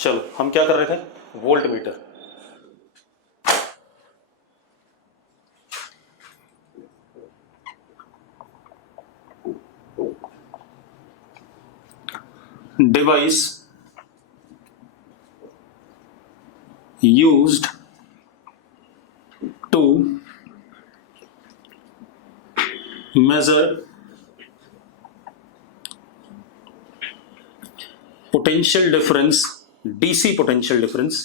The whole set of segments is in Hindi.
चलो हम क्या कर रहे थे, volt meter. Device used to measure potential difference, DC potential difference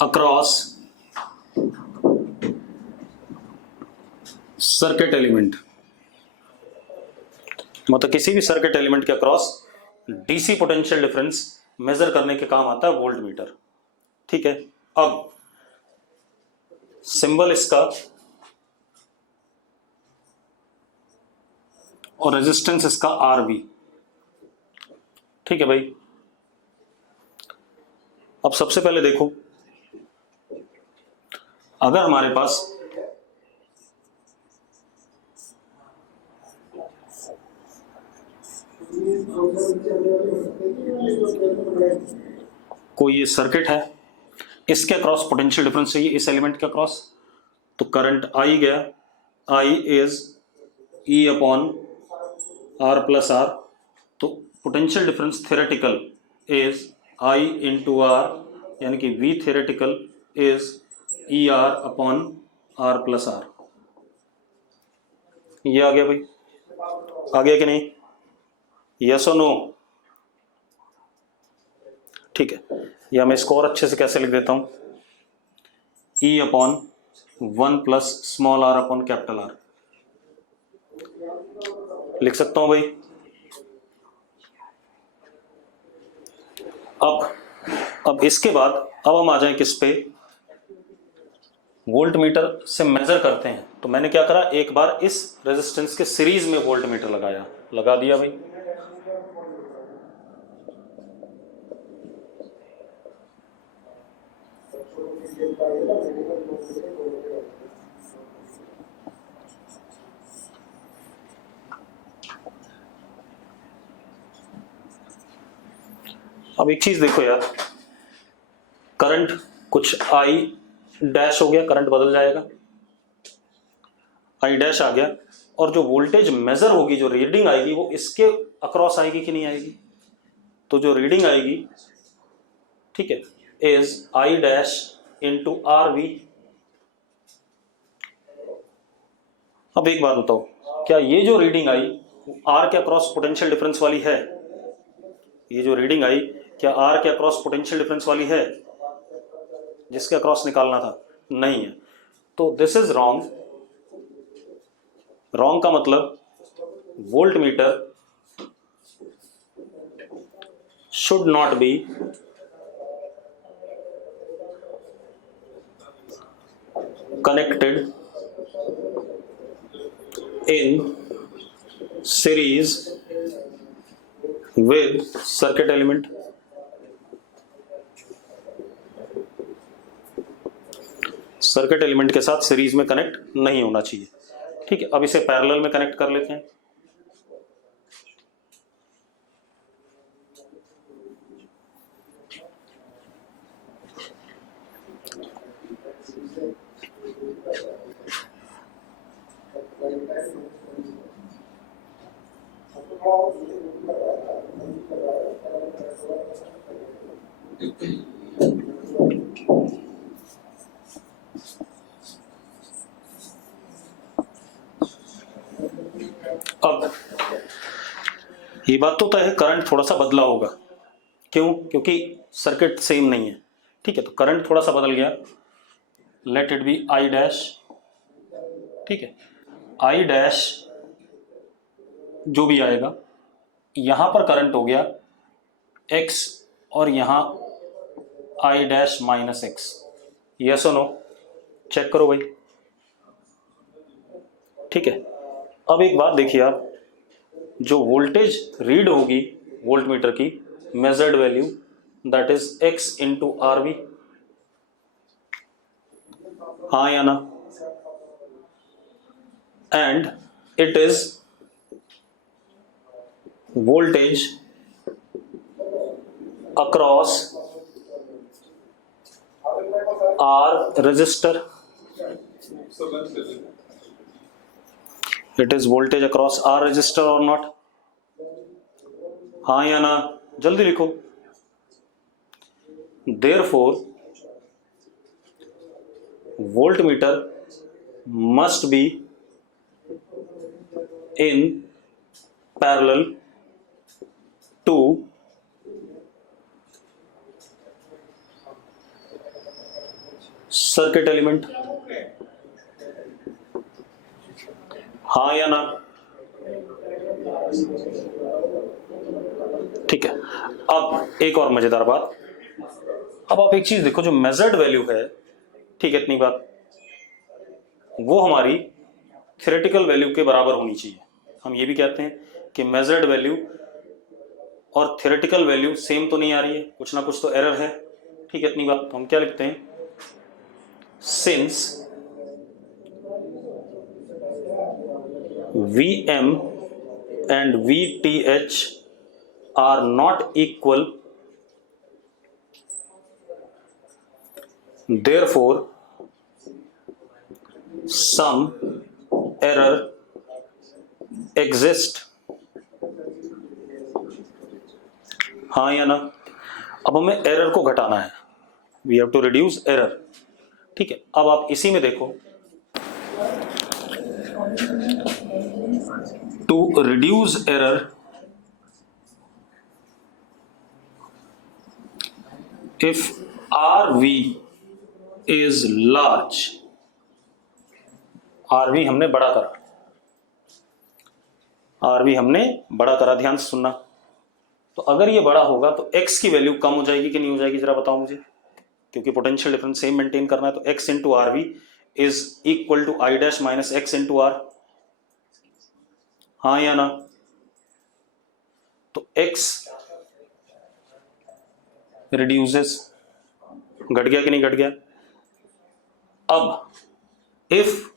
across circuit element, मतलब किसी भी सर्किट एलिमेंट के across DC potential difference measure करने के काम आता है वोल्ट मीटर। ठीक है, अब सिंबल इसका और रेजिस्टेंस इसका आरबी। ठीक है भाई, अब सबसे पहले देखो, अगर हमारे पास कोई ये सर्किट है, इसके अक्रॉस पोटेंशियल डिफरेंस चाहिए इस एलिमेंट के अक्रॉस, तो करंट आई गया, I is e upon r plus r, तो potential difference theoretical is I into r, यानी कि v theoretical is e r upon r plus r. ये आ गया भाई, आ गया कि नहीं, यस और नो? ठीक है, या मैं इसको और अच्छे से कैसे लिख देता हूं, E upon 1 plus small R upon capital R लिख सकता हूं भाई। अब इसके बाद अब हम आ जाएं किस पे, वोल्ट मीटर से मेजर करते हैं। तो मैंने क्या करा, एक बार इस रेजिस्टेंस के सीरीज में वोल्ट मीटर लगाया, लगा दिया भाई। अब एक चीज देखो यार, करंट कुछ आई डैश हो गया, करंट बदल जाएगा, आई डैश आ गया, और जो वोल्टेज मेजर होगी, जो रीडिंग आएगी, वो इसके अक्रॉस आएगी कि नहीं आएगी? तो जो रीडिंग आएगी, ठीक है, is I dash into R V. अब एक बात बताओ, क्या ये जो रीडिंग आई आर के अक्रॉस पोटेंशियल डिफरेंस वाली है? ये जो रीडिंग आई क्या आर के अक्रॉस पोटेंशियल डिफरेंस वाली है, जिसके अक्रॉस निकालना था? नहीं है। तो दिस इज रॉन्ग। रॉन्ग का मतलब volt meter should not be connected in series with circuit element। Circuit element के साथ सीरीज में कनेक्ट नहीं होना चाहिए। ठीक है, अब इसे पैरेलल में कनेक्ट कर लेते हैं। अब ये बात तो तय है, करंट थोड़ा सा बदला होगा। क्यों? क्योंकि सर्किट सेम नहीं है। ठीक है, तो करंट थोड़ा सा बदल गया, let it be I dash. ठीक है, आई डैश जो भी आएगा, यहां पर करंट हो गया x और यहां I dash minus x. Yes और नो? चेक करो भाई। ठीक है, अब एक बात देखिए आप, जो वोल्टेज रीड होगी वोल्ट मीटर की measured value, that is x into R V. हाँ या ना? And it is voltage across R resistor. It is voltage across R resistor और नॉट? हाँ या ना? जल्दी लिखो. Therefore, voltmeter must be in parallel to circuit element. हाँ या ना? ठीक है. अब एक और मजेदार बात. अब आप एक चीज देखो, जो मेजर्ड वैल्यू है, ठीक है, इतनी बात, वो हमारी थ्योरेटिकल वैल्यू के बराबर होनी चाहिए. हम ये भी कहते हैं कि मेजर्ड वैल्यू और थ्योरेटिकल वैल्यू सेम तो नहीं आ रही है, कुछ ना कुछ तो एरर है. ठीक है, इतनी बात. तो हम क्या लिखते हैं? Since Vm and Vth are not equal, therefore some error exists. हाँ या ना? अब हमें एरर को घटाना है. We have to reduce error. ठीक है. अब आप इसी में देखो, to reduce error, if RV is large, RV हमने बड़ा करा, RV हमने बड़ा करा, ध्यान से सुनना. तो अगर ये बड़ा होगा तो X की वैल्यू कम हो जाएगी कि नहीं हो जाएगी, जरा बताओ मुझे. क्योंकि पोटेंशियल डिफरेंस सेम मेंटेन करना है, तो X into RV is equal to I dash minus X into R. हाँ या ना? तो X रिड्यूसेस. घट गया कि नहीं घट गया? अब if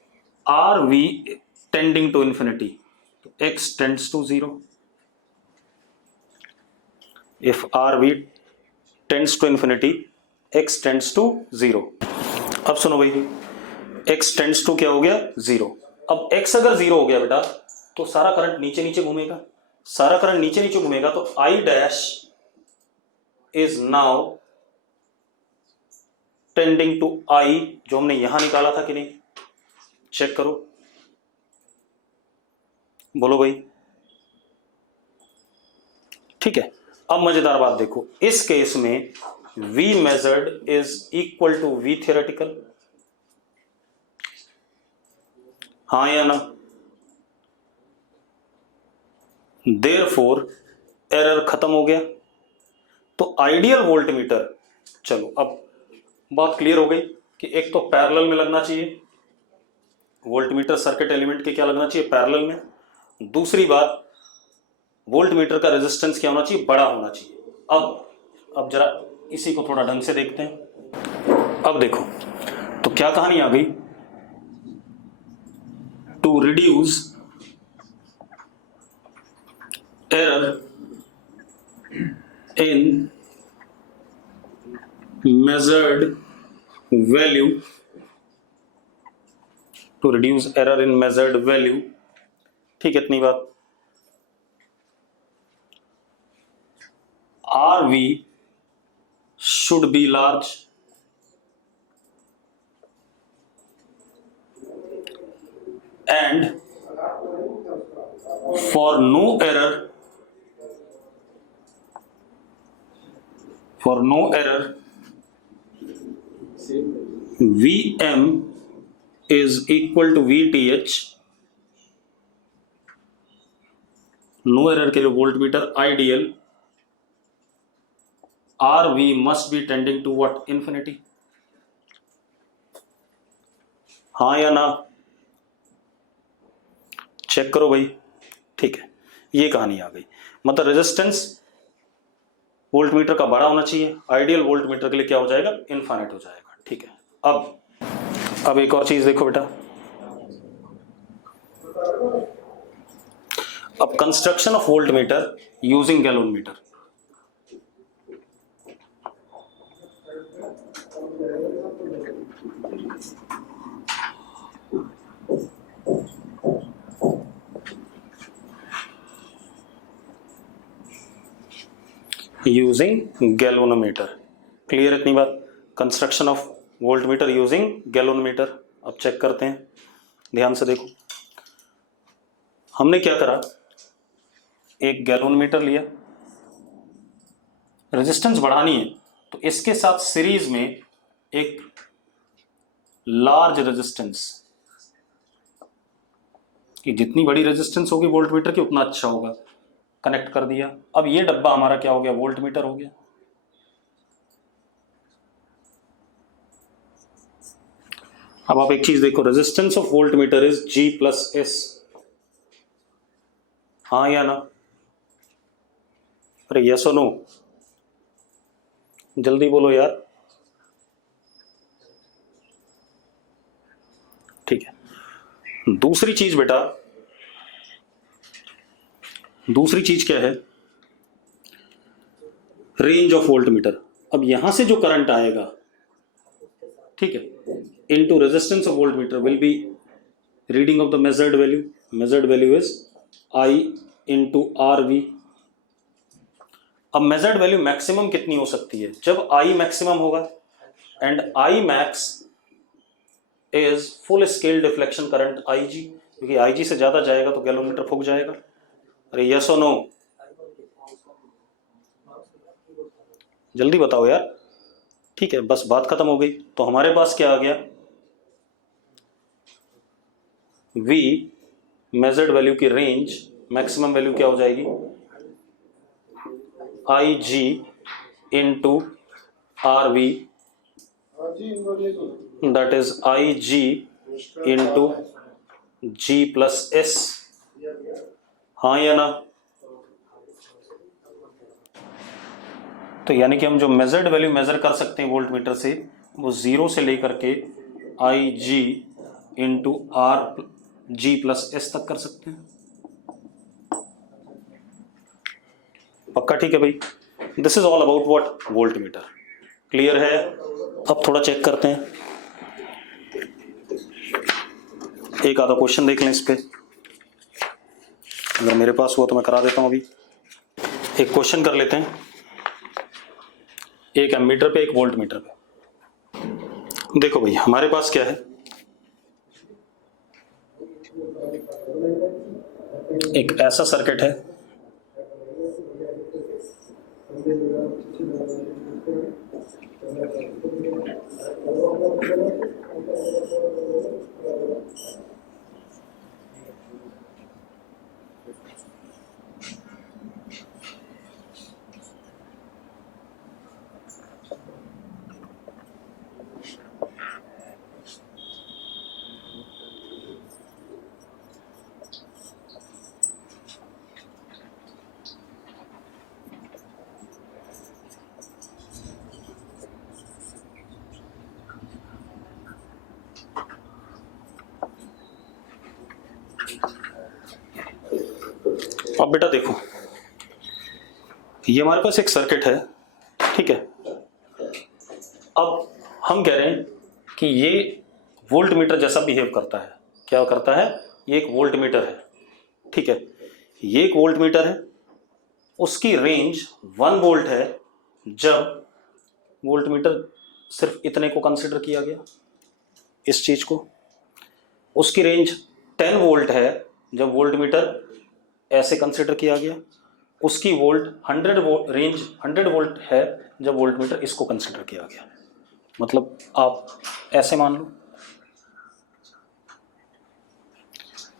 R V tending to infinity, तो X tends to 0. If R V tends to infinity, X tends to 0. अब सुनो भाई, X टेंड्स टू क्या हो गया? 0. अब X अगर 0 हो गया बेटा, तो सारा करंट नीचे नीचे घूमेगा. सारा करंट नीचे नीचे घूमेगा, तो I dash is now tending to I, जो हमने यहां निकाला था कि नहीं. चेक करो, बोलो भाई. ठीक है. अब मजेदार बात देखो, इस केस में V measured is equal to V theoretical. हाँ या ना? देयरफॉर एरर खत्म हो गया. तो आइडियल वोल्टमीटर, चलो अब बात क्लियर हो गई कि एक तो पैरेलल में लगना चाहिए, वोल्टमीटर सर्किट एलिमेंट के क्या लगना चाहिए? पैरेलल में. दूसरी बात, वोल्टमीटर का रेजिस्टेंस क्या होना चाहिए? बड़ा होना चाहिए. अब जरा इसी को थोड़ा ढंग से देखते हैं. अब देखो, तो क्या कहानी आ गई? To reduce error in measured value, to reduce error in measured value. ठीक है, इतनी बात. RV should be large and for no error, Vm is equal to Vth. No error के लिए voltmeter ideal. RV must be tending to what? Infinity. हाँ या ना? चेक करो भाई. ठीक है, ये कहानी आ गई. मतलब रेजिस्टेंस वोल्टमीटर का बड़ा होना चाहिए, आइडियल वोल्टमीटर के लिए क्या हो जाएगा? इनफाइनाइट हो जाएगा. ठीक है. अब अब एक और चीज देखो बेटा, अब construction of volt meter using galvanometer. Using galvanometer, clear इतनी बात? Construction of volt meter using galvanometer. अब चेक करते हैं, ध्यान से देखो। हमने क्या करा, एक गैलोनोमीटर लिया, रेजिस्टेंस बढ़ानी है तो इसके साथ सीरीज में एक लार्ज रेजिस्टेंस, कि जितनी बड़ी रेजिस्टेंस होगी वोल्ट मीटर की उतना अच्छा होगा, कनेक्ट कर दिया। अब ये डब्बा हमारा क्या हो गया, वोल्ट मीटर हो गया। अब आप एक चीज देखो, resistance of volt meter is G plus S, हाँ या ना? अरे यस और नो, जल्दी बोलो यार। ठीक है। दूसरी चीज बेटा, दूसरी चीज क्या है, रेंज ऑफ वोल्ट मीटर। अब यहां से जो करंट आएगा, ठीक है, into resistance of volt meter will be reading of the measured value. Measured value is I into R V. अब मेजर्ड वैल्यू मैक्सिमम कितनी हो सकती है, जब I मैक्सिमम होगा, and I max is full scale deflection current IG, क्योंकि IG से ज्यादा जाएगा तो गैलोमीटर फूक जाएगा। अरे यस और नो, जल्दी बताओ यार। ठीक है, बस बात खत्म हो गई। तो हमारे पास क्या आ गया, V मेजर्ड वैल्यू की रेंज, मैक्सिमम वैल्यू क्या हो जाएगी, IG into R V, that is IG into G plus S, हाँ या ना? तो यानी कि हम जो मेजर्ड वैल्यू मेजर कर सकते हैं वोल्ट मीटर से, वो 0 से लेकर के IG into R G plus S तक कर सकते हैं। पक्का? ठीक है भाई, this is all about what, volt meter. Clear है? अब थोड़ा चेक करते हैं, एक आधा क्वेश्चन देख लें इस पे। अगर मेरे पास हुआ तो मैं करा देता हूं। अभी एक क्वेश्चन कर लेते हैं, एक एमीटर पे, एक वोल्ट मीटर पे। देखो भाई, हमारे पास क्या है, एक ऐसा सर्किट है, अब बेटा देखो, ये हमारे पास एक सर्किट है, ठीक है। अब हम कह रहे हैं कि ये वोल्ट मीटर जैसा बिहेव करता है। क्या करता है? ये एक वोल्ट मीटर है, ठीक है। ये एक वोल्ट मीटर है, उसकी रेंज 1 वोल्ट है जब वोल्ट मीटर सिर्फ इतने को कंसिडर किया गया, इस चीज को। उसकी रेंज 10 वोल्ट है जब वोल्ट मीटर ऐसे कंसिडर किया गया। उसकी वोल्ट 100 वोल्ट, रेंज 100 वोल्ट है जब वोल्ट मीटर इसको कंसिडर किया गया। मतलब आप ऐसे मान लो,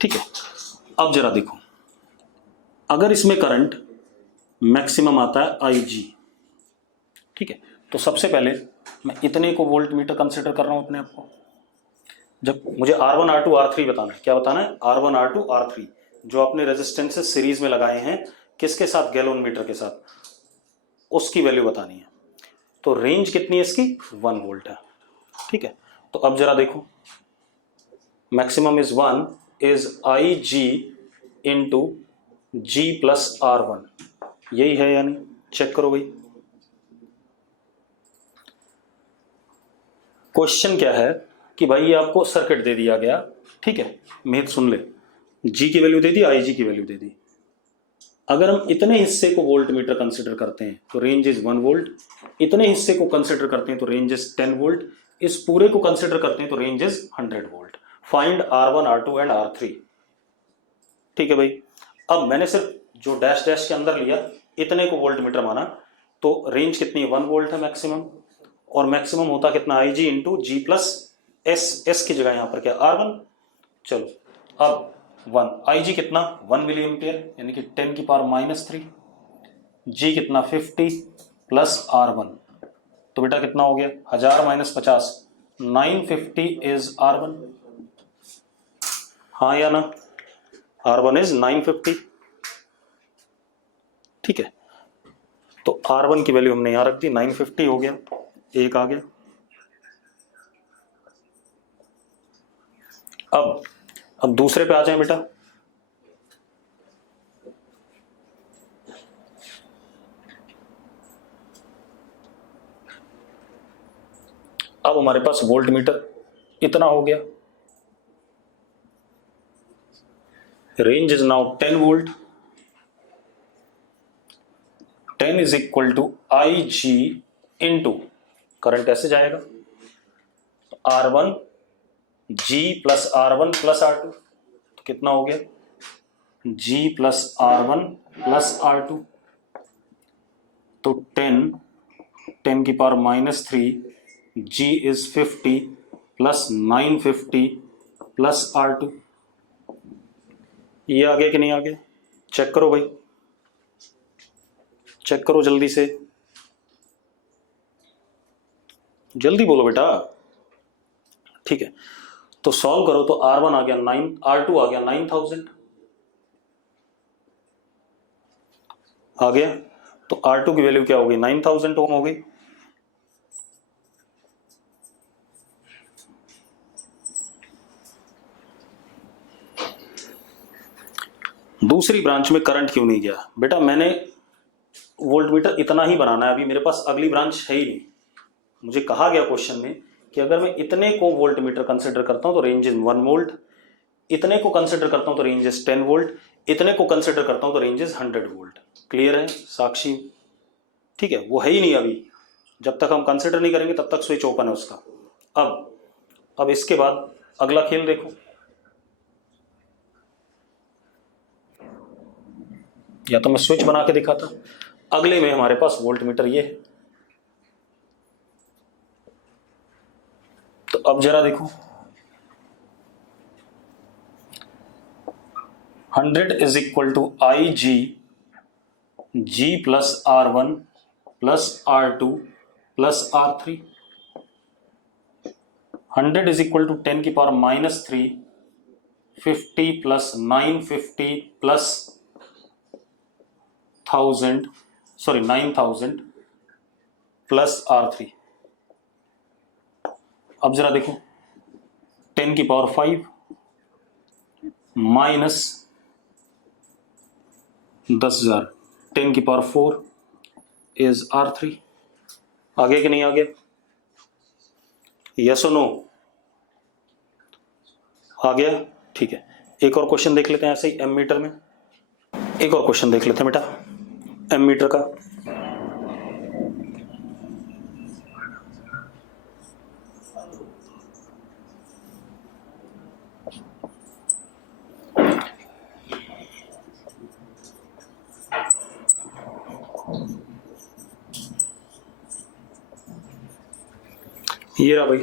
ठीक है। अब जरा देखो, अगर इसमें करंट मैक्सिमम आता है IG, ठीक है, तो सबसे पहले मैं इतने को वोल्ट मीटर कंसिडर कर रहा हूं अपने आप को। जब मुझे R1 R2 R3 बताना है, क्या बताना है? R1 R2 R3, जो आपने रेजिस्टेंसेस सीरीज में लगाए हैं, किसके साथ? गैलोन मीटर के साथ, उसकी वैल्यू बतानी है। तो रेंज कितनी है इसकी? 1 वोल्ट है, ठीक है। तो अब जरा देखो, maximum is 1 is I ji into G plus R1, यही है यानी, चेक करो भाई। क्वेश्चन क्या है कि भाई ये आपको सर्किट दे दिया गया, ठीक है, मैथ सुन ले, जी की वैल्यू दे दी, आई जी की वैल्यू दे दी। अगर हम इतने हिस्से को वोल्ट मीटर कंसिडर करते हैं तो रेंज इज 1 वोल्ट, इतने हिस्से को कंसिडर करते हैं तो रेंज इज 10 वोल्ट, इस पूरे को कंसिडर करते हैं तो range is 100 volt. Find R1 R2 and R3। ठीक है भाई, अब मैंने सिर्फ जो डैश डैश के अंदर लिया इतने को वोल्ट मीटर माना, तो रेंज कितनी है, 1 वोल्ट है मैक्सिमम, और मैक्सिमम होता कितना, आई जी into G plus S, S की जगह यहां पर क्या, R1। चलो अब 1, आई जी कितना 1 मिली एम्पियर यानी कि 10 की पावर -3, जी कितना 50 प्लस R1, तो बेटा कितना हो गया 1000 - 50, 950 इज R1, हाँ या ना, R1 इज 950। ठीक है, तो R1 की वैल्यू हमने यहां रख दी, 950 हो गया, एक आ गया। अब दूसरे पे आ जाए बेटा, अब हमारे पास वोल्ट मीटर इतना हो गया, range is now 10 volt, 10 is equal to I ji into, current ऐसे जाएगा R1 जी प्लस R1 प्लस R2, तो कितना हो गया G plus R1 plus R2, तो 10 की power -3, G is 50 plus 950 plus R2, ये आ गया कि नहीं आ गया, चेक करो भाई, चेक करो जल्दी से, जल्दी बोलो बेटा। ठीक है, तो सॉल्व करो तो R1 आ गया 9, R2 आ गया 9000 आ गया, तो R2 की वैल्यू क्या होगी 9000 ओम हो गई। दूसरी ब्रांच में करंट क्यों नहीं गया बेटा, मैंने वोल्ट मीटर इतना ही बनाना है, अभी मेरे पास अगली ब्रांच है ही नहीं। मुझे कहा गया क्वेश्चन में कि अगर मैं इतने को वोल्ट मीटर कंसिडर करता हूं तो रेंज इज 1 वोल्ट, इतने को कंसिडर करता हूं तो रेंज इज 10 वोल्ट, इतने को कंसिडर करता हूं तो रेंज इज 100 वोल्ट। क्लियर है साक्षी? ठीक है, वो है ही नहीं अभी, जब तक हम कंसिडर नहीं करेंगे तब तक स्विच ओपन है उसका। अब इसके बाद अगला खेल देखो, या तो मैं स्विच बना के दिखाता, अगले में हमारे पास वोल्ट मीटर ये है। तो अब जरा देखो, 100 is equal to I G, G plus R1 plus R2 plus R3, 100 is equal to 10 की power -3, 50 plus 950 plus 9000 plus R3। अब जरा देखो, 10 की पावर 5 माइनस 10,000, 10 की पावर 4 इज R3। आगे कि नहीं आगे, यस और नो, आ गया? ठीक है, एक और क्वेश्चन देख लेते हैं ऐसे ही एम मीटर में, एक और क्वेश्चन देख लेते हैं बेटा एम मीटर का। ये रहा भाई,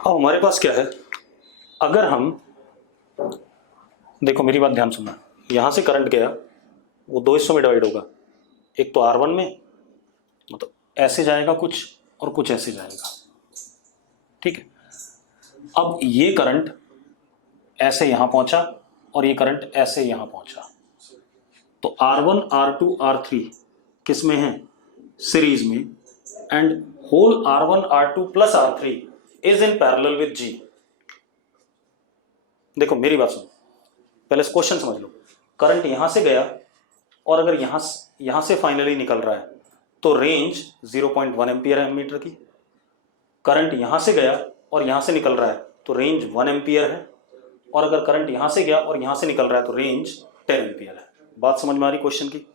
अब हमारे पास क्या है, अगर हम देखो मेरी बात ध्यान सुनना, यहां से करंट गया वो दो हिस्सों में डिवाइड होगा, एक तो R1 में, मतलब ऐसे जाएगा कुछ और कुछ ऐसे जाएगा, ठीक है। अब ये करंट ऐसे यहां पहुंचा और ये करंट ऐसे यहां पहुंचा, तो R1 R2 R3 किस में है, सीरीज में, and whole R1 R2 plus R3 is in parallel with G। देखो मेरी बात सुनो, पहले क्वेश्चन समझ लो। करंट यहां से गया और अगर यहां से फाइनली निकल रहा है तो रेंज 0.1 एम्पियर है एमीटर की। करंट यहां से गया और यहां से निकल रहा है तो रेंज 1 एम्पियर है, और अगर करंट यहां से गया और यहां से निकल रहा है तो रेंज 10 एम्पियर है। बात समझ में आ रही क्वेश्चन की?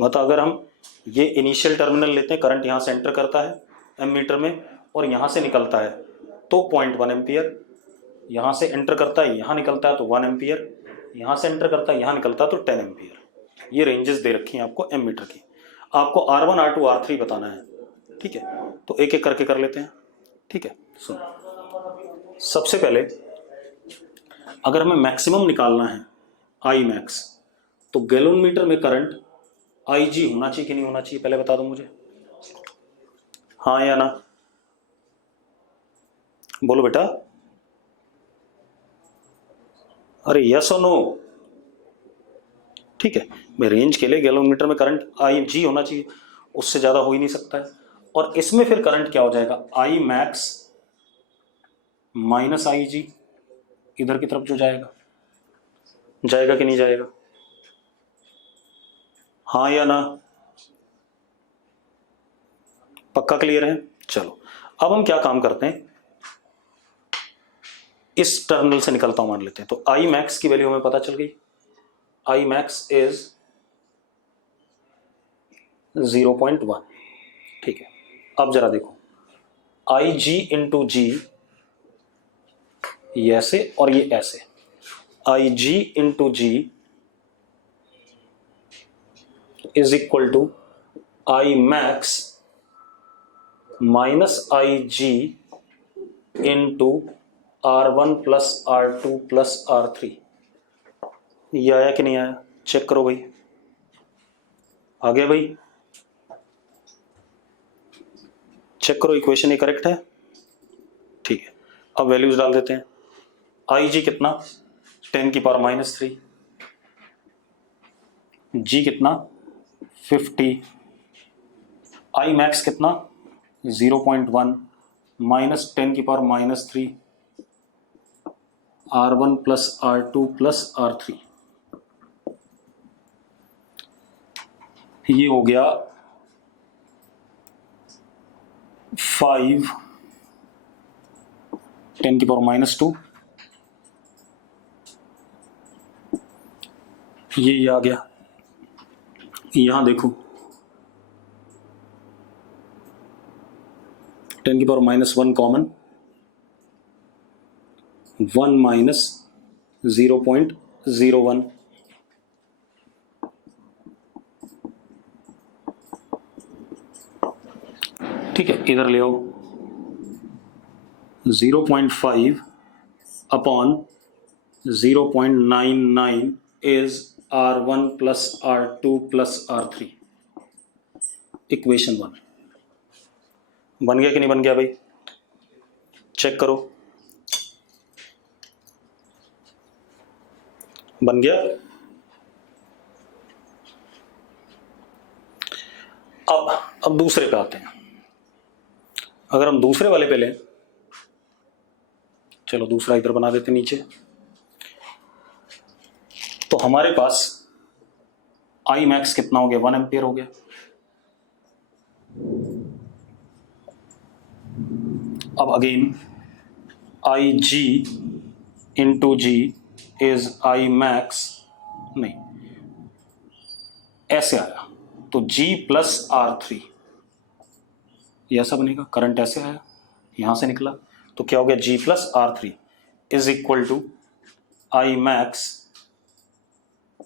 मतलब अगर हम ये इनिशियल टर्मिनल लेते हैं, करंट यहां से एंटर करता है एमीटर में और यहां से निकलता है तो 0.1 एम्पियर, यहां से एंटर करता है यहां निकलता है तो 1 एम्पियर, यहां से एंटर करता है यहां निकलता है तो 10 एम्पियर। ये रेंजेस दे रखी हैं आपको एमीटर की। आपको R1 R2 R3 बताना है, ठीक है? तो एक एक करके कर लेते हैं, ठीक है? सुनो, सबसे पहले अगर हमें मैक्सिमम निकालना है आई मैक्स, तो गैलोन मीटर में करंट IG होना चाहिए कि नहीं होना चाहिए, पहले बता दो मुझे, हाँ या ना? बोलो बेटा, अरे यस और नो? ठीक है, मैं रेंज के लिए गैलोन मीटर में करंट IG होना चाहिए, उससे ज्यादा हो ही नहीं सकता है। और इसमें फिर करंट क्या हो जाएगा, आई मैक्स माइनस IG, इधर की तरफ जो जाएगा, जाएगा कि नहीं जाएगा, हाँ या ना? पक्का क्लियर है? चलो अब हम क्या काम करते हैं, इस टर्मिनल से निकलता हूं मान लेते हैं, तो आई मैक्स की वैल्यू हमें पता चल गई, आई मैक्स इज 0.1। ठीक है, अब जरा देखो, आई जी इंटू जी, ये ऐसे और ये ऐसे, I ji into ji is equal to I max minus I ji into R1 plus R2 plus R3। ये आया कि नहीं आया, चेक करो भाई, आ गया भाई? चेक करो, इक्वेशन ये करेक्ट है? ठीक है, अब वैल्यूज डाल देते हैं। आई जी कितना, 10 की पावर -3, जी कितना 50, आई मैक्स कितना 0.1 माइनस 10 की power -3, R1 plus R2 plus R3, ये हो गया 5 10 की पावर -2, ये आ गया। यहां देखो 10 की पावर -1 कॉमन, 1 माइनस 0.01, ठीक है, इधर ले आओ, 0.5 upon 0.99 is R1 plus R2 plus R3, equation 1। बन गया कि नहीं बन गया भाई, चेक करो, बन गया? अब दूसरे पे आते हैं। अगर हम दूसरे वाले पे लें, चलो दूसरा इधर बना देते नीचे, तो हमारे पास आई मैक्स कितना हो गया, 1 एम्पियर हो गया। अब again I ji into ji is I max, नहीं ऐसे आया तो G प्लस R3, ये ऐसा बनेगा, करंट ऐसे आया यहां से निकला तो क्या हो गया, G plus R3 is equal to I max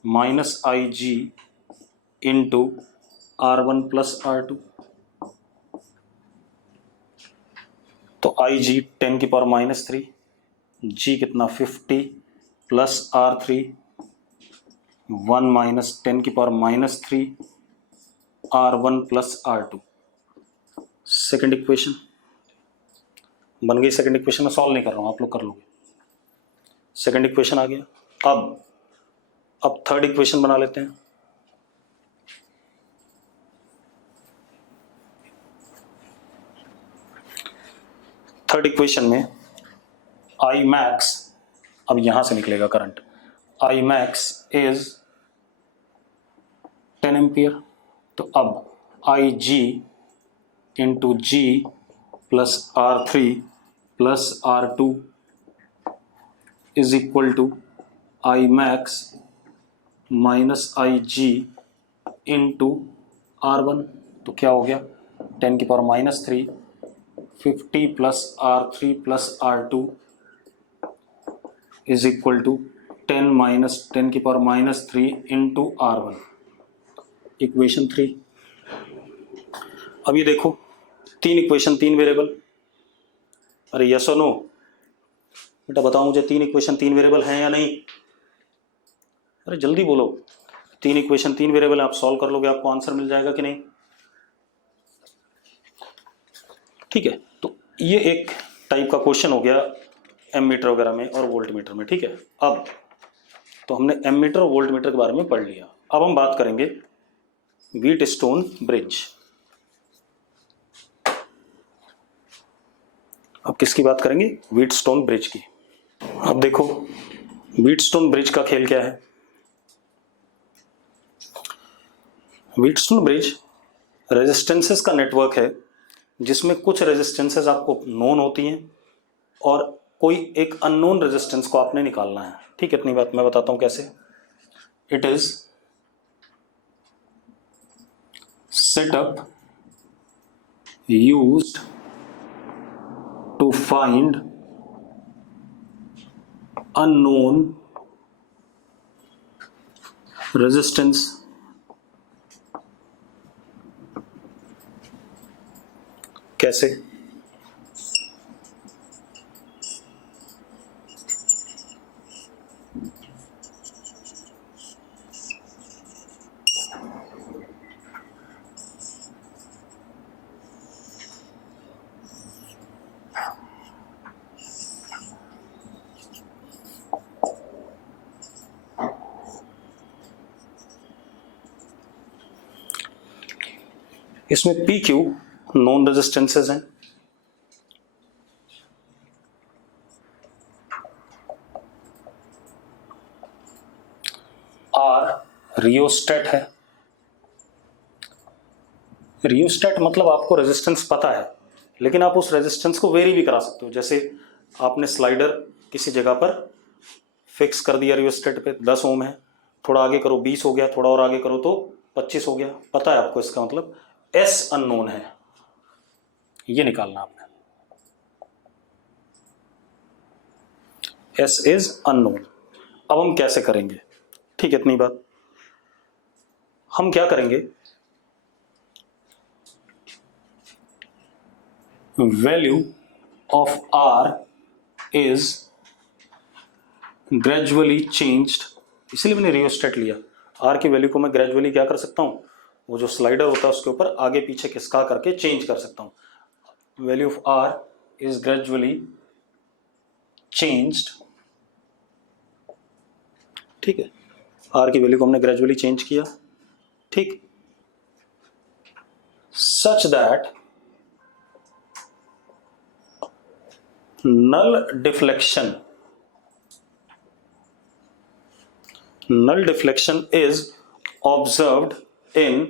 minus I ji into R1 plus R2, तो आई जी 10 की पावर -3, G कितना 50 प्लस R3 1 माइनस 10 की power -3 R1 plus R2। Second equation बन गई। सेकेंड इक्वेशन में सॉल्व नहीं कर रहा हूं, आप लोग कर लोगे। सेकेंड इक्वेशन आ गया। अब थर्ड इक्वेशन बना लेते हैं। थर्ड इक्वेशन में I max, अब यहां से निकलेगा current, I max is 10 ampere. तो अब IG into G plus R3 plus R2 is equal to I max minus IG into R1। तो क्या हो गया, 10 की power minus 3, 50 plus R3 plus R2 is equal to 10 minus 10 की power minus 3 into R1, equation 3। अब ये देखो, तीन इक्वेशन, तीन वेरिएबल। अरे यस और नो बेटा, बताओ मुझे, तीन इक्वेशन तीन वेरिएबल हैं या नहीं? अरे जल्दी बोलो, तीन इक्वेशन तीन वेरिएबल, आप सॉल्व कर लोगे, आपको आंसर मिल जाएगा कि नहीं? ठीक है, तो ये एक टाइप का क्वेश्चन हो गया एमीटर वगैरह में और वोल्ट मीटर में। ठीक है, अब तो हमने एमीटर और वोल्ट मीटर के बारे में पढ़ लिया। अब हम बात करेंगे व्हीटस्टोन ब्रिज। अब किसकी बात करेंगे? व्हीटस्टोन ब्रिज की। अब देखो, व्हीटस्टोन ब्रिज का खेल क्या है। व्हीटस्टोन ब्रिज रेजिस्टेंसेस का नेटवर्क है, जिसमें कुछ रेजिस्टेंसेस आपको नोन होती हैं और कोई एक अननोन रेजिस्टेंस को आपने निकालना है। ठीक है, इतनी बात मैं बताता हूं कैसे। It is setup used to find unknown resistance. कैसे? इसमें पी क्यू नॉन रेजिस्टेंसेस हैं, आर रियोस्टेट है। रियोस्टेट मतलब आपको रेजिस्टेंस पता है, लेकिन आप उस रेजिस्टेंस को वेरी भी करा सकते हो। जैसे आपने स्लाइडर किसी जगह पर फिक्स कर दिया रियोस्टेट पे, 10 ओम है, थोड़ा आगे करो 20 हो गया, थोड़ा और आगे करो तो 25 हो गया, पता है आपको। इसका मतलब एस अननोन है, ये निकालना आपने। S is unknown. अब हम कैसे करेंगे? ठीक है, इतनी बात। हम क्या करेंगे, value of R is gradually changed, इसलिए मैंने रियोस्टेट लिया। आर की वैल्यू को मैं ग्रेजुअली क्या कर सकता हूं, वो जो स्लाइडर होता है उसके ऊपर आगे पीछे खिसका करके चेंज कर सकता हूं। Value of R is gradually changed. ठीक है, आर की वैल्यू को हमने ग्रेजुअली चेंज किया, ठीक, such that null deflection is observed in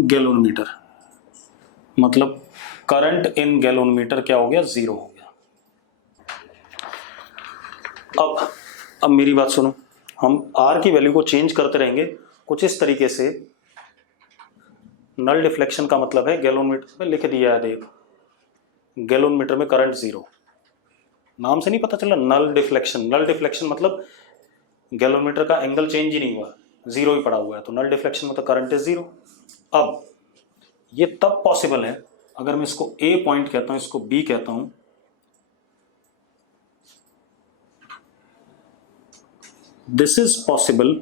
गैलोनमीटर। मतलब करंट इन गैलोनमीटर क्या हो गया, 0 हो गया। अब मेरी बात सुनो, हम आर की वैल्यू को चेंज करते रहेंगे कुछ इस तरीके से। नल डिफ्लेक्शन का मतलब है, गैलोनमीटर में लिख दिया है, देख, गैलोनमीटर में करंट 0। नाम से नहीं पता चला, नल डिफ्लेक्शन। नल डिफ्लेक्शन मतलब गैलोनमीटर का एंगल चेंज ही नहीं हुआ, 0 ही पड़ा हुआ है, तो नल डिफ्लेक्शन मतलब करंट इज 0। अब ये तब पॉसिबल है अगर मैं इसको ए पॉइंट कहता हूं, इसको बी कहता हूं। This is possible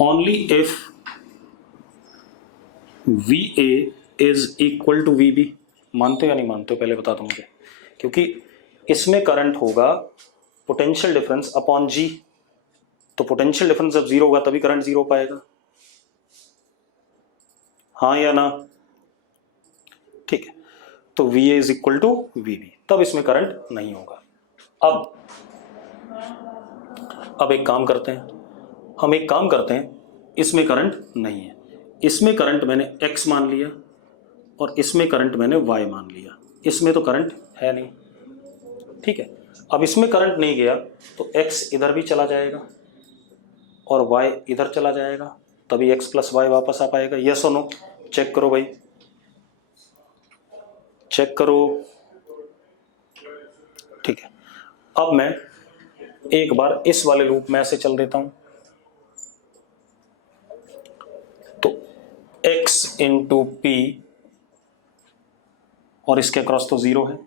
only if VA is equal to VB। मानते हो या नहीं मानते हो पहले बता दो मुझे, क्योंकि इसमें करंट होगा पोटेंशियल डिफरेंस अपॉन जी, तो पोटेंशियल डिफरेंस जब जीरो होगा तभी करंट जीरो पाएगा, हाँ या ना? ठीक है, तो V A is equal to V B, तब इसमें करंट नहीं होगा। अब एक काम करते हैं, इसमें करंट नहीं है, इसमें करंट मैंने x मान लिया और इसमें करंट मैंने y मान लिया, इसमें तो करंट है नहीं, ठीक है। अब इसमें करंट नहीं गया तो x इधर भी चला जाएगा और y इधर चला जाएगा, तभी x प्लस वाई वापस आ पाएगा। यस और नो? चेक करो भाई, चेक करो। ठीक है, अब मैं एक बार इस वाले लूप में ऐसे चल देता हूं, तो x इंटू पी और इसके अक्रॉस तो जीरो है,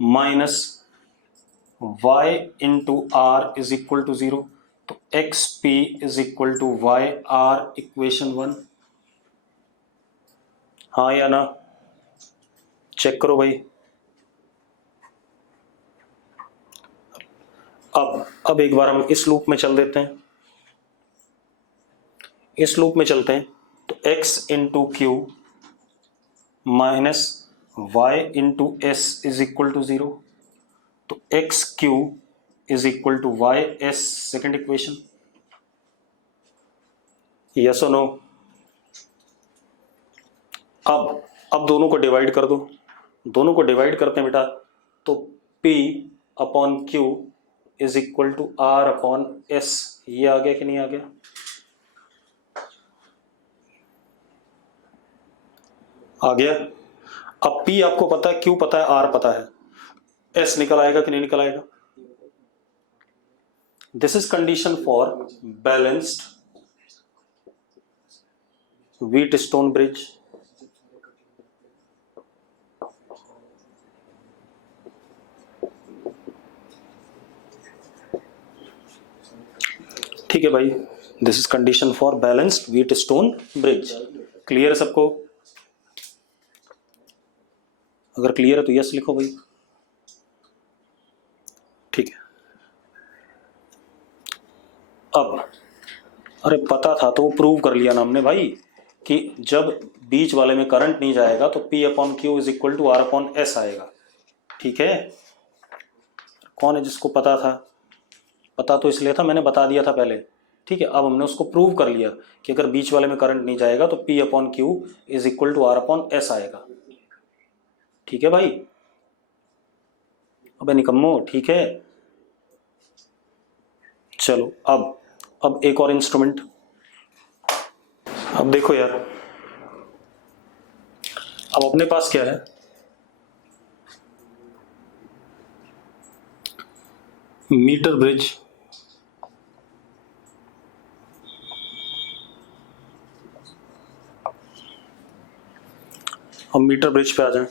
minus y into r is equal to zero, तो x p is equal to y r, equation 1, हाँ या ना? चेक करो भाई। अब एक बार हम इस लूप में चल देते हैं, इस लूप में चलते हैं, तो x into q minus y into s is equal to zero, तो x q is equal to y s, second equation, yes और नो? अब दोनों को डिवाइड कर दो, दोनों को डिवाइड करते हैं बेटा, तो P upon Q is equal to R upon S, ये आ गया कि नहीं आ गया? आ गया। अब P आपको पता है, Q पता है, R पता है, S निकल आएगा कि नहीं निकल आएगा? This is condition for balanced wheat stone bridge. ठीक है भाई, this is condition for balanced wheat stone bridge. Clear है सबको? अगर क्लियर है तो यस लिखो भाई। ठीक है, अब अरे पता था तो वो प्रूव कर लिया ना हमने भाई, कि जब बीच वाले में करंट नहीं जाएगा तो P upon Q is equal to R upon S आएगा। ठीक है, कौन है जिसको पता था? पता तो इसलिए था मैंने बता दिया था पहले। ठीक है, अब हमने उसको प्रूव कर लिया कि अगर बीच वाले में करंट नहीं जाएगा तो P upon Q is equal to R upon S आएगा। ठीक है भाई? अबे निकम्मो, ठीक है। चलो अब एक और इंस्ट्रूमेंट। अब देखो यार, अब अपने पास क्या है, मीटर ब्रिज, अब मीटर ब्रिज पे आ जाए।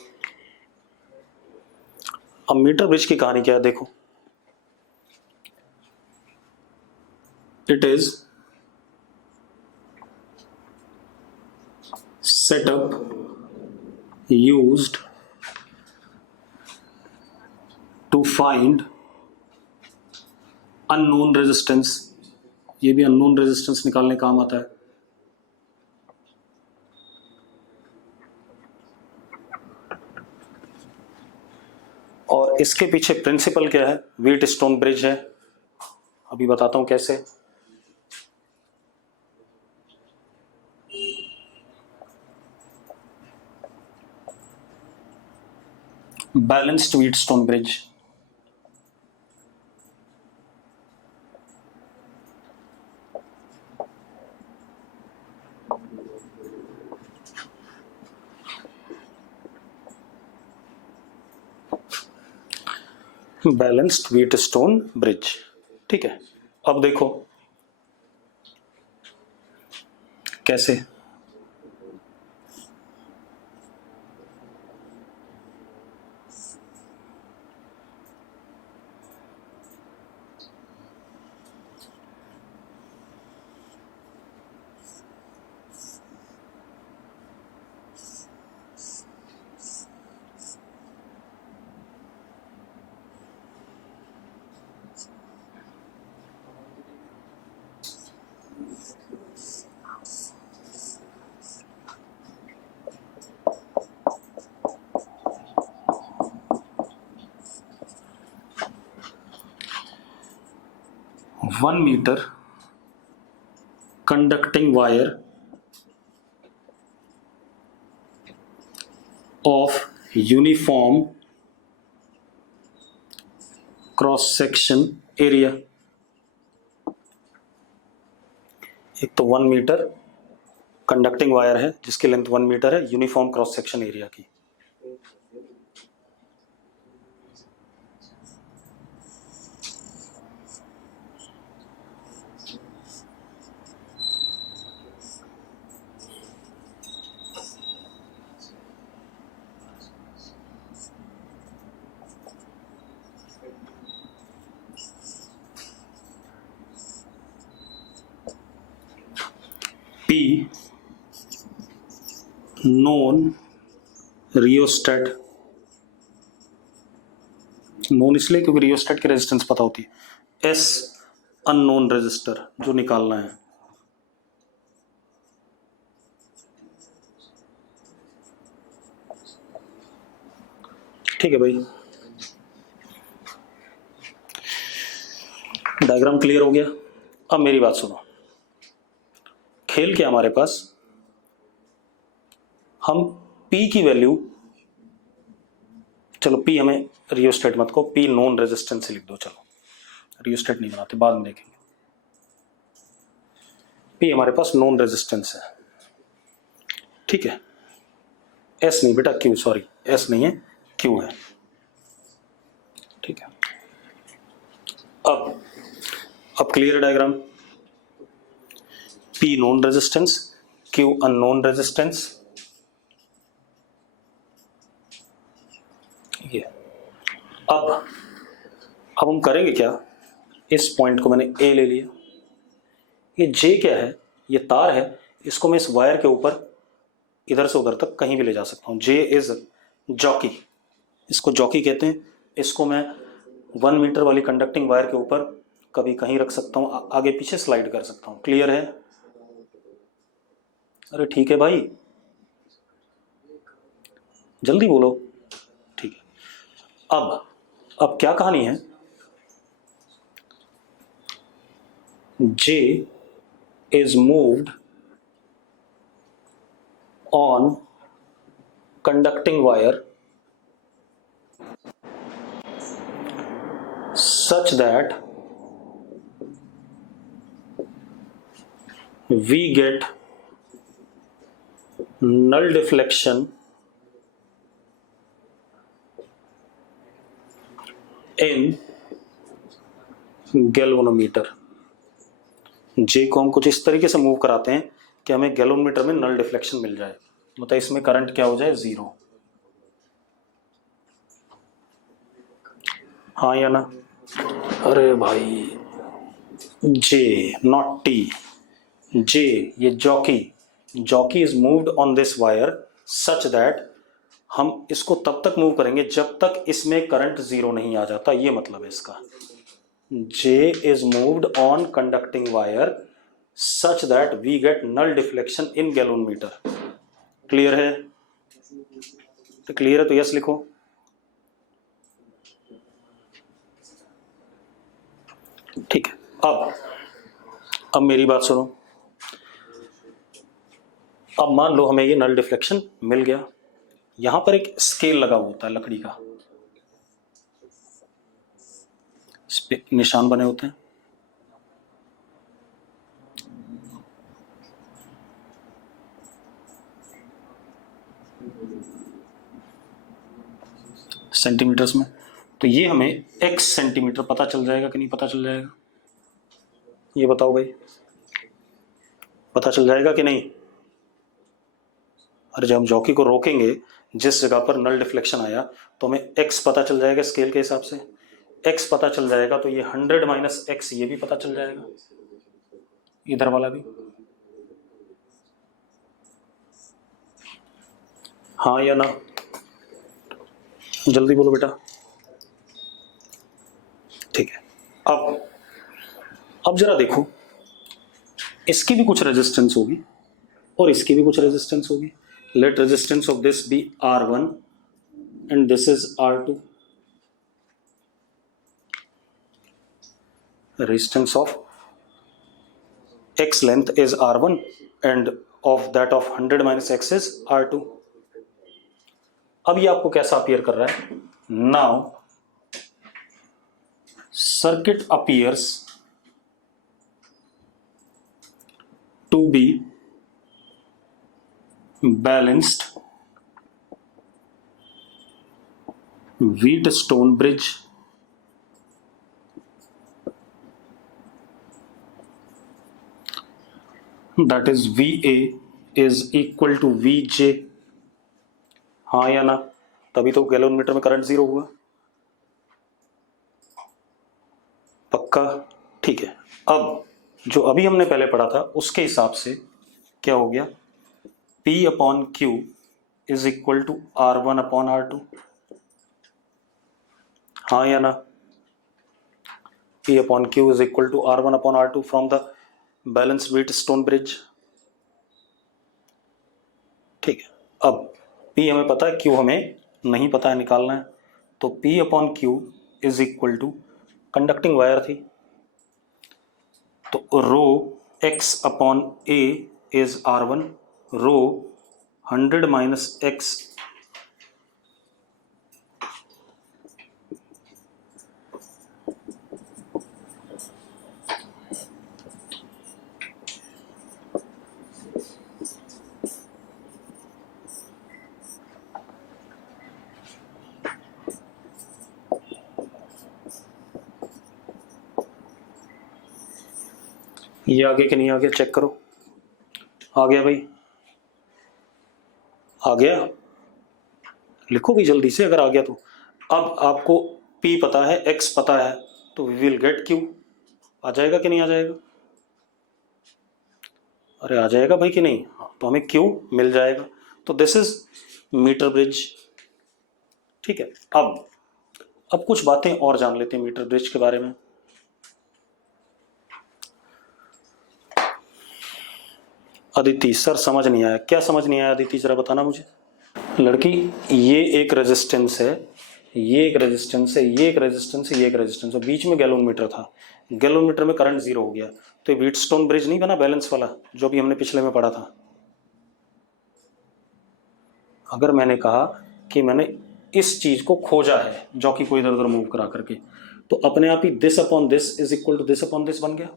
अब मीटर ब्रिज की कहानी क्या है देखो, it is setup used to find unknown resistance, ये भी unknown resistance निकालने काम आता है। और इसके पीछे प्रिंसिपल क्या है? व्हीट स्टोन ब्रिज है। अभी बताता हूं कैसे। Balanced wheat stone bridge, balanced wheat stone bridge. ठीक है, अब देखो कैसे। 1 meter conducting wire of uniform cross section area. एक तो 1 मीटर कंडक्टिंग वायर है जिसकी लेंथ 1 मीटर है, यूनिफॉर्म क्रॉस सेक्शन एरिया की। P known रियोस्टेट, नोन इसलिए क्योंकि रियोस्टेट की रेजिस्टेंस पता होती है। S अननोन रेजिस्टर जो निकालना है। ठीक है भाई, डायग्राम क्लियर हो गया। अब मेरी बात सुनो, खेल क्या हमारे पास, हम P की वैल्यू, चलो P हमें रियोस्टेट मत को, P नॉन रेजिस्टेंस से लिख दो, चलो रियोस्टेट नहीं बनाते, बाद में देखेंगे। P हमारे पास नॉन रेजिस्टेंस है, ठीक है। S नहीं बेटा, Q, सॉरी S नहीं है, Q है, ठीक है। अब clear diagram, P non resistance, Q unknown resistance, ये। अब हम करेंगे क्या, इस पॉइंट को मैंने A ले लिया, ये J क्या है, ये तार है, इसको मैं इस वायर के ऊपर इधर से उधर तक कहीं भी ले जा सकता हूँ। J इज जॉकी, इसको जॉकी कहते हैं। इसको मैं 1 मीटर वाली कंडक्टिंग वायर के ऊपर कभी कहीं रख सकता हूँ, आगे पीछे स्लाइड कर सकता हूँ। क्लियर है? अरे ठीक है भाई, जल्दी बोलो। ठीक है, अब क्या कहानी है, J is moved on conducting wire such that we get null deflection in galvanometer. J को हम कुछ इस तरीके से मूव कराते हैं कि हमें गैल्वेनोमीटर में नल डिफ्लेक्शन मिल जाए, मतलब इसमें करंट क्या हो जाए, 0। हाँ या ना? अरे भाई, J नॉट T, J ये jockey is moved on this wire such that, हम इसको तब तक मूव करेंगे जब तक इसमें करंट 0 नहीं आ जाता, ये मतलब है इसका। J is moved on conducting wire such that we get null deflection in galvanometer। Clear है? तो क्लियर है तो यस लिखो। ठीक है, अब मेरी बात सुनो। अब मान लो हमें ये नल डिफ्लेक्शन मिल गया, यहां पर एक स्केल लगा होता है लकड़ी का, इस पे निशान बने होते हैं। सेंटीमीटर्स में, तो ये हमें x सेंटीमीटर पता चल जाएगा कि नहीं पता चल जाएगा, ये बताओ भाई, पता चल जाएगा कि नहीं? अरे जब हम जॉकी को रोकेंगे, जिस जगह पर नल डिफ्लेक्शन आया तो हमें x पता चल जाएगा स्केल के हिसाब से, x पता चल जाएगा तो ये 100 माइनस x ये भी पता चल जाएगा, इधर वाला भी। हाँ या ना? जल्दी बोलो बेटा। ठीक है, अब जरा देखो, इसकी भी कुछ रेजिस्टेंस होगी और इसकी भी कुछ रेजिस्टेंस होगी। Let resistance of this be R1 and this is R2। Resistance of x length is r1 and of that of 100 minus x is r2. अब ये आपको कैसा अपीयर कर रहा है? Now circuit appears to be balanced Wheatstone bridge that is VA is equal to VJ. हाँ या ना? तभी तो गैलन मीटर में करंट जीरो हुआ। पक्का? ठीक है। अब जो अभी हमने पहले पढ़ा था उसके हिसाब से क्या हो गया? P upon Q is equal to R1 upon R2। हाँ या ना? P upon Q is equal to R1 upon R2 from the balance Wheatstone bridge. ठीक है। अब P हमें पता है, Q हमें नहीं पता है, निकालना है। तो P upon Q is equal to, conducting wire थी तो rho x upon A is R1, rho 100 minus x ये आगे कि नहीं आ गया? चेक करो। आ गया भाई? आ गया? लिखो भी जल्दी से अगर आ गया तो। अब आपको P पता है, X पता है, तो वी विल गेट Q। आ जाएगा कि नहीं आ जाएगा? अरे आ जाएगा भाई कि नहीं? हाँ, तो हमें Q मिल जाएगा। तो दिस इज मीटर ब्रिज। ठीक है। अब कुछ बातें और जान लेते हैं मीटर ब्रिज के बारे में। अदिति सर समझ नहीं आया। क्या समझ नहीं आया अदिति, जरा बताना मुझे। लड़की, ये एक रेजिस्टेंस है, ये एक रेजिस्टेंस है, ये एक रेजिस्टेंस है, ये एक रेजिस्टेंस है, बीच में गैलोमीटर था। गैलोमीटर में करंट जीरो हो गया, तो ये व्हीटस्टोन ब्रिज नहीं बना बैलेंस वाला, जो भी हमने पिछले में पढ़ा था। अगर मैंने कहा कि मैंने इस चीज को खोजा है जो कि कोई इधर उधर मूव करा करके, तो अपने आप ही this upon this is equal to this upon this बन गया।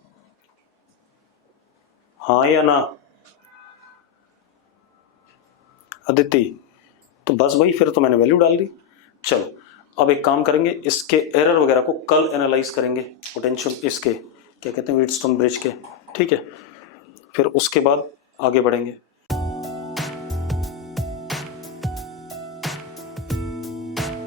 हाँ या ना अदिति? तो बस भाई, फिर तो मैंने वैल्यू डाल दी। चलो अब एक काम करेंगे, इसके एरर वगैरह को कल एनालाइज करेंगे, पोटेंशियल इसके क्या कहते हैं व्हीटस्टोन ब्रिज के। ठीक है, फिर उसके बाद आगे बढ़ेंगे।